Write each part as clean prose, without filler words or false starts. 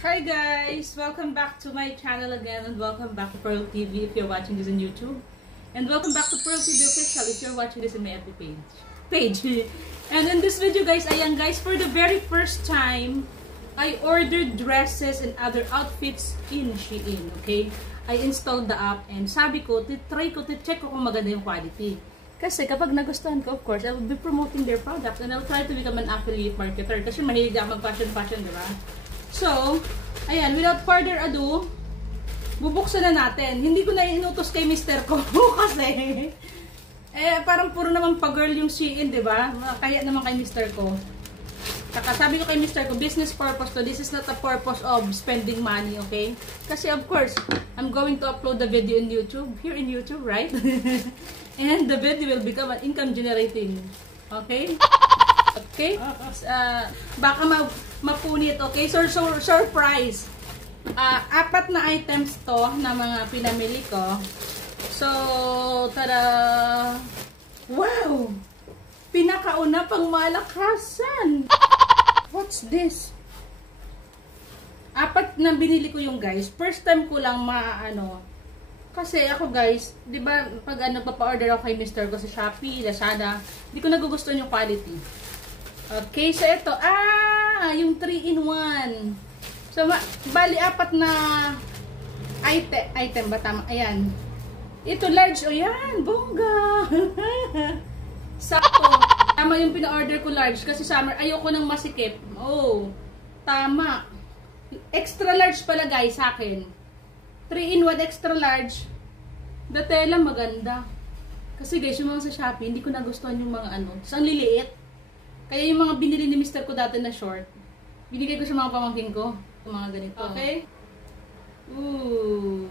Hi guys! Welcome back to my channel again and welcome back to Pearl TV if you're watching this on YouTube. And welcome back to Pearl TV Official if you're watching this in my FB page. And in this video guys, ayan guys, for the very first time, I ordered dresses and other outfits in Shein, okay? I installed the app and sabi ko, try ko, check ko kung maganda yung quality. Kasi kapag nagustuhan ko, of course, I will be promoting their product and I'll try to become an affiliate marketer. Kasi mahilig ako mag-fashion, di ba? So, ayan, without further ado, bubuksan na natin. Hindi ko na inutos kay Mr. ko kasi, parang puro naman pa-girl yung Shein, di ba? Kaya naman kay Mr. ko. Saka sabi ko kay Mr. ko, business purpose to. This is not a purpose of spending money, okay? Kasi of course, I'm going to upload the video in YouTube. Here in YouTube, right? And the video will become an income generating. Okay? Okay? Baka mapunit, okay? So, surprise. Apat na items to na mga pinamili ko. So, tada! Wow! Pinakauna pang malakasan! What's this? Apat na binili ko yung guys. First time ko lang kasi ako guys, di ba pag nagpapa-order ako kay Mr. ko sa Shopee, Lazada, di ko nagugustuhan yung quality. Okay, so ito, yung 3-in-1. So, bali apat na item ba tama? Ayan. Ito large, o yan, bongga. Sakto. Tama yung pina-order ko large kasi summer, ayoko nang masikip. Oh, tama. Extra large pala guys sa akin. 3-in-1 extra large. The tela maganda. Kasi guys, yung mga sa Shopee, hindi ko nagustuhan yung mga Tapos ang liliit. Kaya yung mga binili ni Mr. ko dati na short, binigay ko sa mga pamangkin ko. Yung mga ganito. Okay? Ooh.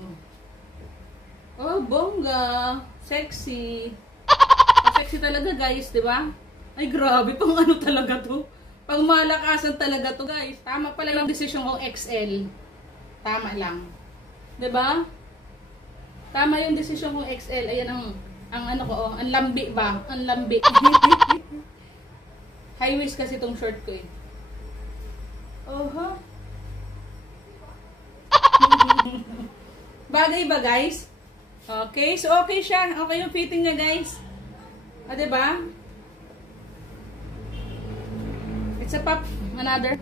Oh, bongga. Sexy. Sexy talaga guys, di ba? Ay grabe, pang talaga to. Pang malakasan talaga to guys. Tama pala yung desisyon kong XL. Tama lang. Di ba? Tama yung desisyon kong XL. Ayan ang ang lambi ba? Ang lambi. High waist kasi itong short ko eh. Oho. Bagay ba guys? Okay, so okay siya. Okay yung fitting niya guys. Diba? It's a pop. Another.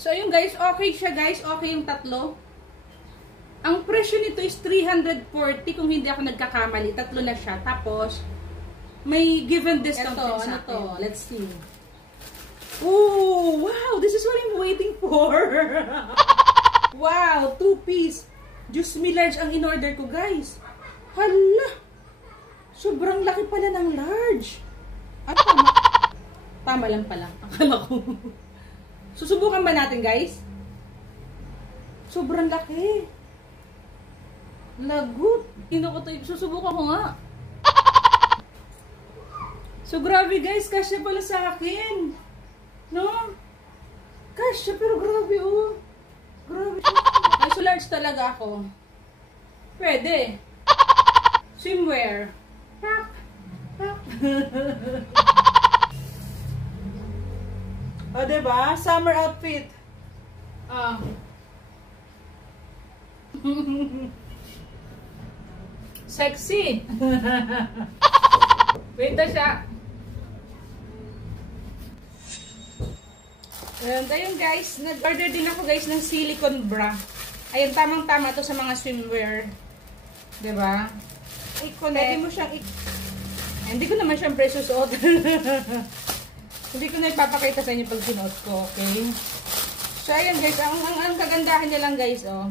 So yun guys, okay siya guys. Okay yung tatlo. Ang presyo nito is 340 kung hindi ako nagkakamali. Tatlo na siya. Tapos, may given discount din sa akin. Let's see. Oh, wow! This is what I'm waiting for. Wow! 2-piece. Juice me large ang in-order ko, guys. Hala! Sobrang laki pala ng large. Tama lang pala. Akala ko. Susubukan ba natin, guys? Sobrang laki. Lagot. Susubukan ko nga. So, grabe, guys. Kasya pala sa akin. No? Kasya, pero grabe, oh. Grabe siya. Ay, so large talaga ako. Pwede. Swimwear. Pak. Pak. O, diba? Summer outfit. Sexy. Wait na siya. And ayun guys, nag-order din ako guys ng silicone bra. Ayun, tamang-tama to sa mga swimwear. Diba? Pwede mo siyang hindi ko naman siyang presyo suot. Hindi ko na ipapakita sa inyo pag sinuot ko, okay? So ayun guys, ang kagandahan niya lang guys, oh.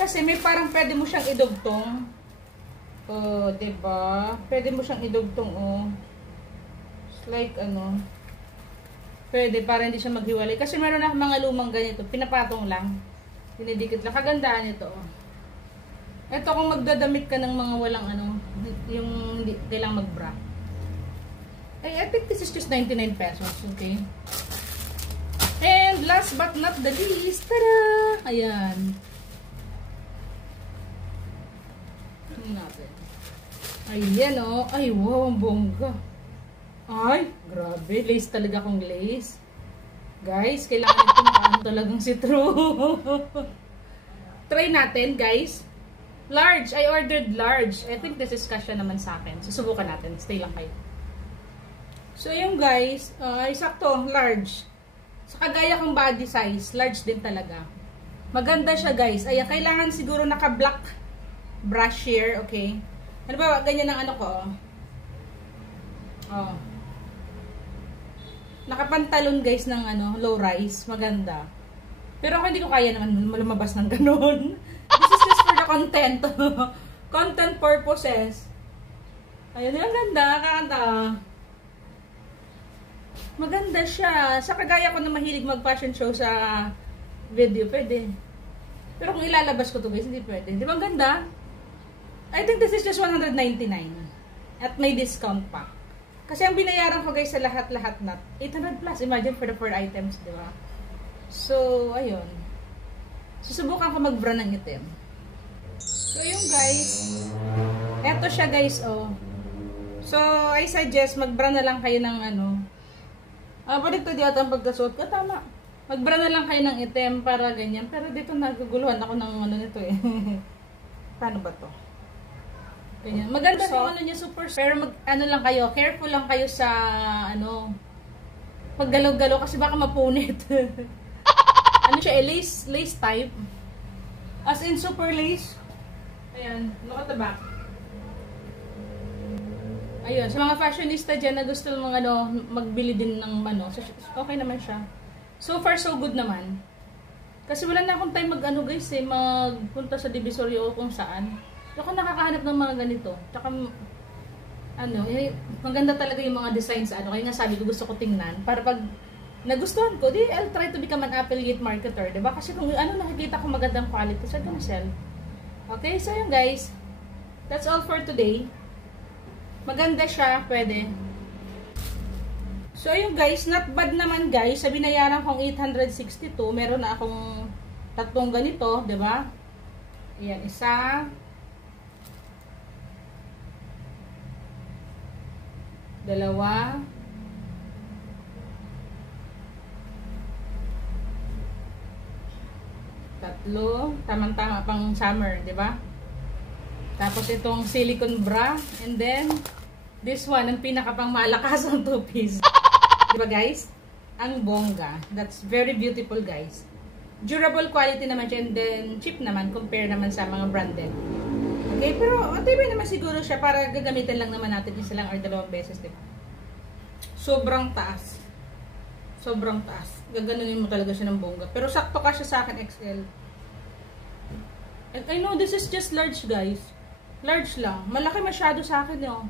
Kasi may parang pwede mo siyang idugtong. Oh, diba? Pwede mo siyang idugtong, oh. It's like, pwede, para hindi siya maghiwalay. Kasi meron ako mga lumang ganito. Pinapatong lang. Dinidikit lang. Kagandahan nito, oh. Ito kung magdadamit ka ng mga walang yung hindi kailangang mag-bra. I think this is just 99 pesos, okay? And last but not the least, tada! Ayan. Natin. Ayan, oh. Ay, wow, ang bongga. Ay, grabe. Lace talaga kong lace. Guys, kailangan ito makaano talagang si True. Try natin, guys. Large. I ordered large. I think this is kasya naman sa akin. Susubukan natin. Stay lang kayo. So, yung guys, ay sakto, large. Sa kagaya kong body size, large din talaga. Maganda siya, guys. Ayan, kailangan siguro naka-black brush here, okay? Ano ba, ganyan ang ano ko, oh. Nakapantalon, guys, ng ano, low rise. Maganda. Pero ako hindi ko kaya naman lumabas ng ganun. This is just for the content. Content purposes. Ayun, ang ganda, kakanta. Maganda siya. Sa kagaya ko na mahilig mag-fashion show sa video, pwede. Pero kung ilalabas ko to guys, hindi pwede. Di ba ang ganda? I think this is just $199. At may discount pa. Kasi ang binayaran ko guys sa lahat-lahat na 800 plus. Imagine for the 4 items, di ba? So, ayun. Susubukan ko mag-bra ng itim. So, yung guys. Eto siya guys, oh. So, I suggest mag-bra na lang kayo ng ano. Baliktad yata ang pagkasuot ko. Tama. Mag-bra na lang kayo ng itim para ganyan. Pero dito naguguluhan ako ng ano nito eh. Paano ba to? Ganyan. Maganda yung ano niya, super. Pero ano lang kayo, careful lang kayo sa ano, paggalaw-galaw kasi baka mapunit. Ano siya, lace type. As in super lace. Ayan, look at the back. Ayun, sa mga fashionista dyan na gusto mga ano, magbili din ng ano, okay naman siya. So far, so good naman. Kasi wala na akong time mag-ano guys eh, magpunta sa Divisoria o kung saan. Ako nakakahanap ng mga ganito. Tsaka, ano, eh, maganda talaga yung mga designs, ano. Kaya nga sabi ko, gusto ko tingnan. Para pag nagustuhan ko, di, I'll try to become an affiliate marketer. Diba? Kasi kung ano nakikita ko magandang quality, so I'm gonna sell. Okay, so yun guys. That's all for today. Maganda siya, pwede. So yun guys, not bad naman guys. Sa binayaran kong 862, meron na akong tatlong ganito, diba? Ayan, isa. Dalawa. Tatlo. Tamang-tama pang summer, di ba? Tapos itong silicone bra. And then, this one, ang pinakapang malakas ang two-piece. Di ba guys? Ang bongga. That's very beautiful guys. Durable quality naman siya. And then, cheap naman. Compare naman sa mga branded. Okay, pero matibay naman siguro siya para gagamitin lang naman natin isa lang or dalawang beses, diba? Sobrang taas. Sobrang taas. Gaganunin mo talaga siya ng bongga. Pero sakto ka siya sa akin XL. And I know this is just large, guys. Large lang. Malaki masyado sa akin, oh.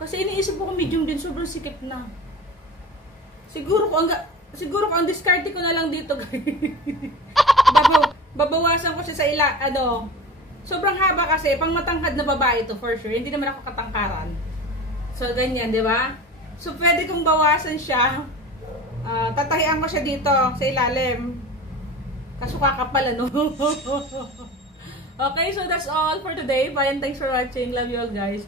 Kasi iniisip ko kung medium din, sobrang sikip na. Siguro kung ang discarte ko na lang dito, guys. Babawasan ko siya sa ano. Sobrang haba kasi, pang matangkad na babae to for sure. Hindi naman ako katangkaran. So, ganyan, di ba? So, pwede kong bawasan siya. Tatahian ko siya dito, sa ilalim. Kaso kakapal, ano? Okay, so that's all for today. Bye and thanks for watching. Love you all, guys.